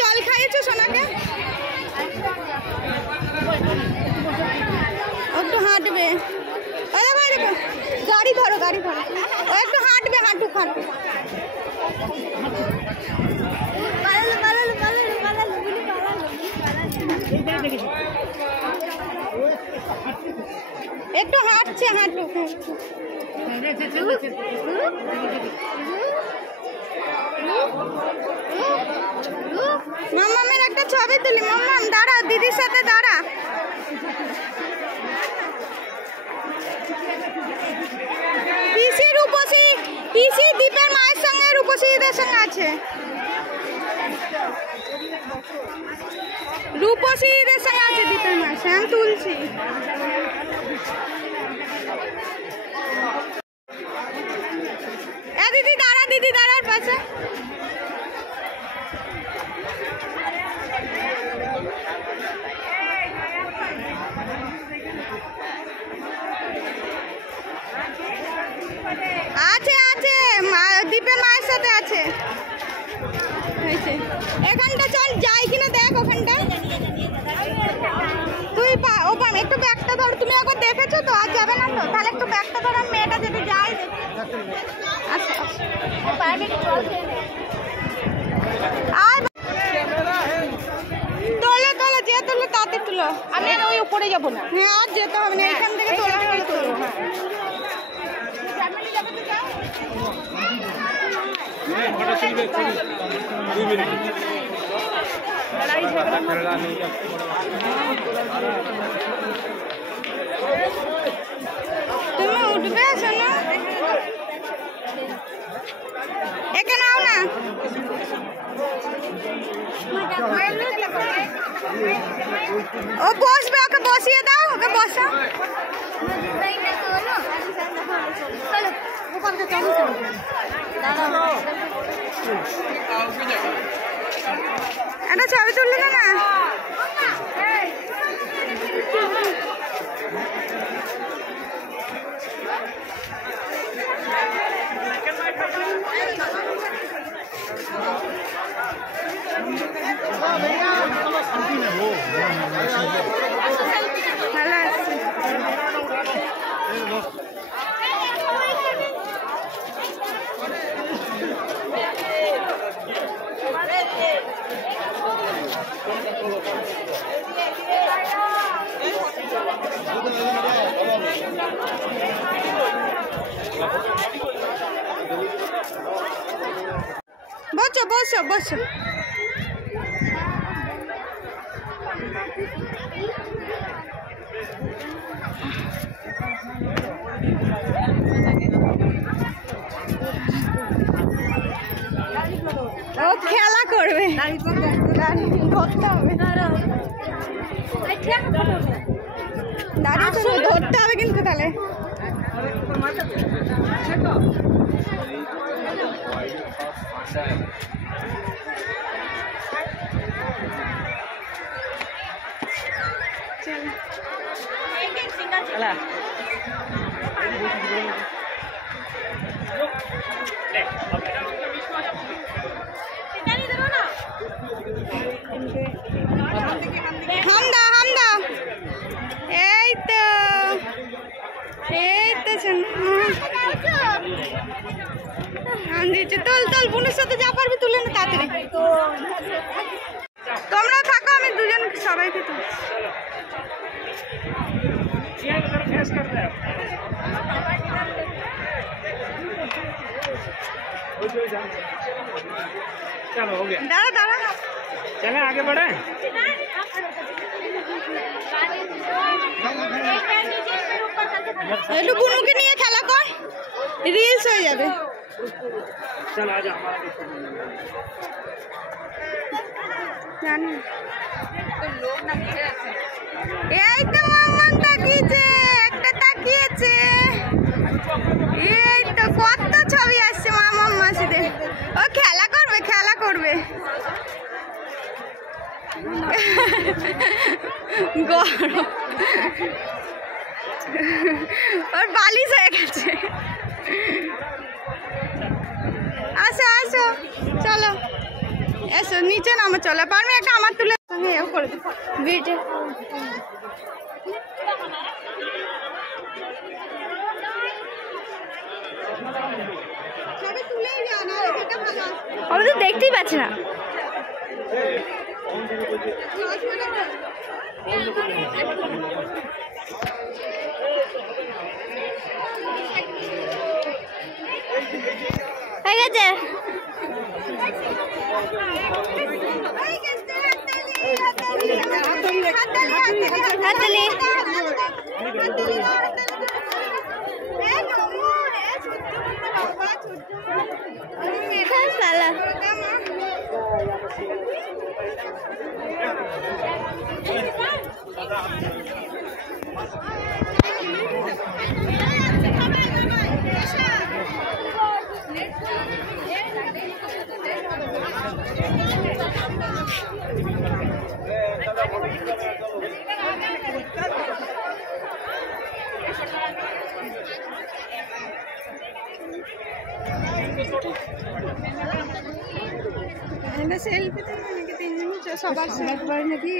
জল খাইয়েছো সোনাকে? একটু হাঁটবে। গাড়ি ধরো একটু হাঁটবে, হাঁটু। একটু হাঁটছে, হাঁটু। মাম্মামের একটা ছবি তুলি। মাম্মাম দাঁড়া, দিদির সাথে দাঁড়া। পিসি দীপের মায়ের সঙ্গে রূপসীদের সঙ্গে আছে। রূপসীদের সঙ্গে আছে দীপের মায়ের সঙ্গে। আমি তুলছি। দিদি দাঁড়ার পাশে। আছে দীপের মায়ের সাথে আছে। এখানটা চল, যাই কিনা দেখ ওখানটা। তুই একটু ব্যাগটা ধর। তুমি এখন দেখেছো তো, আর যাবে না তো? তাহলে একটু ব্যাগটা ধর। মেয়েটা যদি যায় তোলো যে তুলো তাতে তুলো। আমি ওই উপরে যাবো না। হ্যাঁ, আর যেতে হবে না, এখান থেকে তোলো। তুমি উঠবে শোনো, এখানে আও না। ও বসবে, ওকে বসিয়ে দাও। ওকে বসা। একটা ছবি তুললে না? ভালো আছে। বসো বসো। ও খেলা করবে, ধরতে হবে। ধরতে হবে কিন্তু তাহলে। হামদা এই তো তোল বোনের সাথে যা পারবি তুলে না তাড়াতাড়ি। তোমরা থাকো, আমি দুজন সবাইকে তুলছি। चलो हो गया। दादा चले आगे बढ़े। বুনুকে নিয়ে খেলা কর, রিলস হয়ে যাবে। चल आ जा। জানি লোক না বসে আছে। এই তো মাম্মা তাকিয়েছে, একটা তাকিয়েছে। এই তো কত ছবি আসছে মাম্মা মাসিদের। ও খেলা করবে। গরম, ওর বালিশ হয়ে গেছে। নিচে নামো চলে পারবে একটা আমার তুলে এও করে দিই ভিডিও আমি তো দেখতেই পাচ্ছি না হয়ে গেছে হাততালি সালা সেলফি সবার নাকি